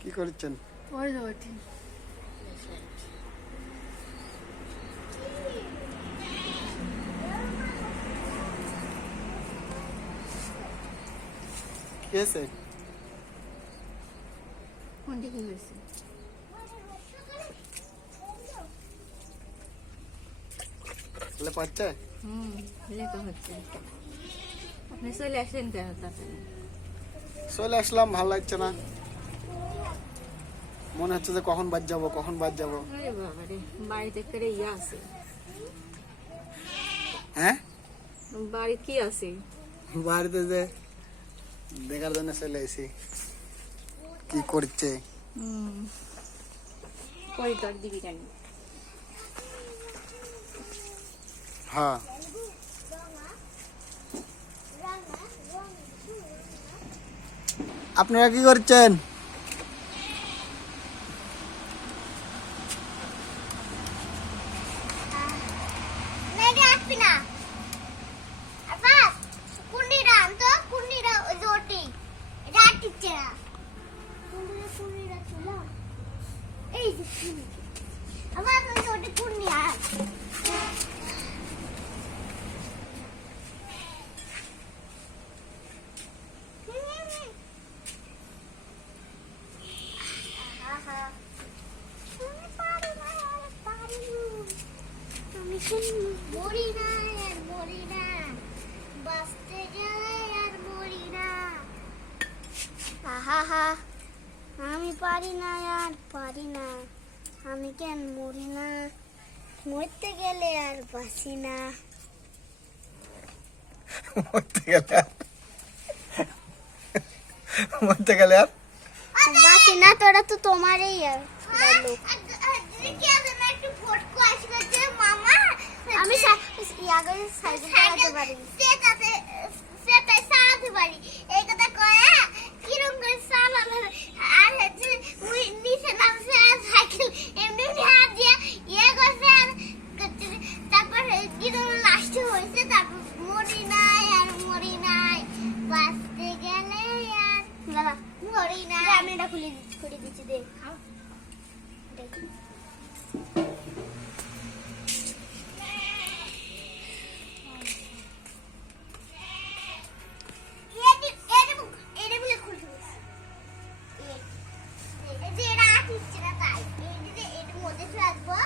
কি করছেন? কেসে কোনটা কি হয়েছে? পাচ্ছে লেখা হচ্ছে। আপনি চলে আসলেন কেন তাড়াতাড়ি? চলে আসলাম, ভালো লাগছে না, মনে হচ্ছে যে কখন বাদ যাবো। আরে বাবা রে, বাড়িতে করে আছে। হ্যাঁ, বাড়ি কি আছে? বাড়িতে যে দেখার জন্য চলে এসেছি কি করছে। কই তোর দিবি জানি। হ্যাঁ, আপনারা কি করছেন? আমি পারি না আর পারি না, আমি কেন মরি না, মরতে গেলে আর বাঁচি না। মরতে গেলে আর বাঁচি না, তোরা তো তোমারই আমি সাইকেল পারি এই কথা কয়ে কিরম করে চালানো আর নিচে নামছে সাইকেল এমনি হাত দিয়ে ইয়ে করছে আর তারপর কিরম লাস্ট হয়েছে। তারপর মরি নাই বাঁচতে গেলে আর মরি নাই। আমি এটা খুলে দিচ্ছি, দেখ মধ্যে রাখবো।